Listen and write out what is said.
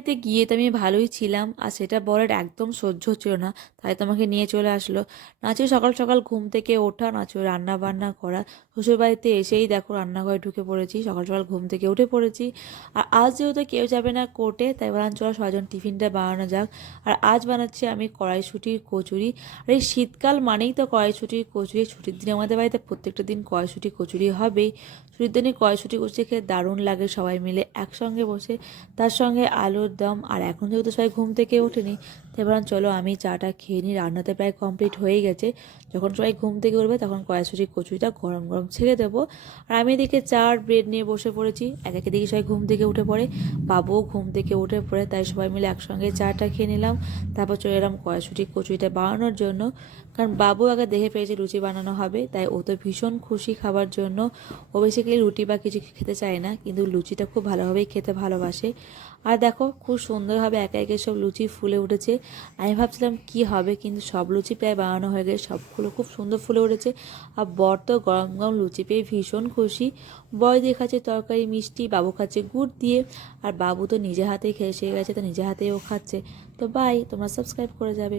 এতে গিয়ে তো আমি ভালোই ছিলাম, আর সেটা বলার একদম সহ্য হচ্ছিল না, তাই তোমাকে নিয়ে চলে আসলো। নাচু সকাল সকাল ঘুম থেকে ওঠা, নাচু রান্না বান্না করা, শ্বশুরবাড়িতে এসেই দেখো রান্নাঘরে ঢুকে পড়েছি, সকাল সকাল ঘুম থেকে উঠে পড়েছি। আর আজ যেহেতু কেউ যাবে না কোর্টে, তাই বললাম চলো সজন টিফিনটা বানানো যাক। আর আজ বানাচ্ছি আমি কড়াইশুঁটির কচুরি। আর এই শীতকাল মানেই তো কড়াইশুঁটির কচুরি, ছুটির দিনে আমাদের বাড়িতে প্রত্যেকটা দিন কড়াইশুঁটি কচুরি হবেই। ছুটির দিনে কড়াইশুঁটি কচুরি খেতে দারুণ লাগে, সবাই মিলে একসঙ্গে বসে, তার সঙ্গে আলুর দম। আর এখন যেহেতু সবাই ঘুম থেকে ওঠেনি, তাই ভাবলাম চলো আমি চাটা খেয়ে নিই, রান্নাতে প্রায় কমপ্লিট হয়ে গেছে। যখন সবাই ঘুম থেকে উঠবে তখন কড়াইশুঁটি কচুরিটা গরম গরম ছেড়ে দেবো। আর আমি এদিকে চা আর ব্রেড নিয়ে বসে পড়েছি, এক একে দেখি সবাই ঘুম থেকে উঠে পড়ে, বাবুও ঘুম থেকে উঠে পড়ে, তাই সবাই মিলে একসঙ্গে চাটা খেয়ে নিলাম। তারপর চলে এলাম কড়াইশুঁটি কচুরিটা বানানোর জন্য, কারণ বাবু আগে দেখে পেয়েছে লুচি বানানো হবে, তাই ও তো ভীষণ খুশি খাবার জন্য। ও বেসিক্যালি রুটি বা কিছু খেতে চায় না, কিন্তু লুচিটা খুব ভালোভাবেই খেতে ভালোবাসে। আর দেখো খুব সুন্দরভাবে একে একে সব লুচি ফুলে উঠেছে। আমি ভাবছিলাম কি হবে, কিন্তু সব লুচি প্রায় বানানো হয়ে গেছে, সবগুলো খুব সুন্দর ফুলে উঠেছে। আর বর তো গরম গরম লুচি পেয়ে ভীষণ খুশি। বর দিয়ে খাচ্ছে তরকারি মিষ্টি, বাবু খাচ্ছে গুড় দিয়ে। আর বাবু তো নিজে হাতেই খেয়ে শিখে গেছে, তো নিজে হাতেই ও খাচ্ছে। তো বাই, তোমরা সাবস্ক্রাইব করে যাবে।